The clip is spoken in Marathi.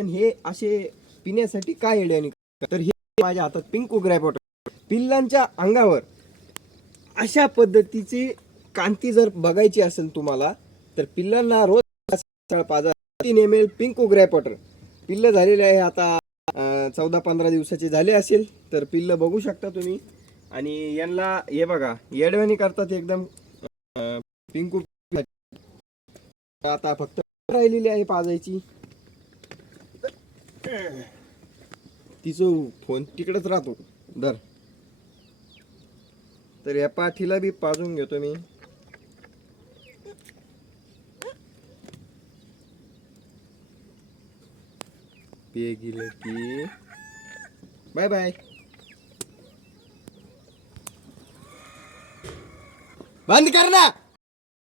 हे असे पिण्यासाठी काय येड्याने तर हे माझ्या हातात पिंकू ग्रॅपॉटर पिल्लांच्या अंगावर अशा पद्धतीची कांती जर बघायची असेल तुम्हाला तर पिल्लांना रोज सकाळ पाजा तीन एम एल पिंकू पिल्ल झालेले आहे आता चौदा पंधरा दिवसाचे झाले असेल तर पिल्ल बघू शकता तुम्ही. आणि यांना हे बघा येडव्यानी करतात एकदम पिंकू आता फक्त राहिलेली आहे पाजायची. तिचं फोन तिकडेच राहतो. दर तर या पाठीला बी पाजून घेतो मी. पे गेलं की. Bye bye. बंद कर ना.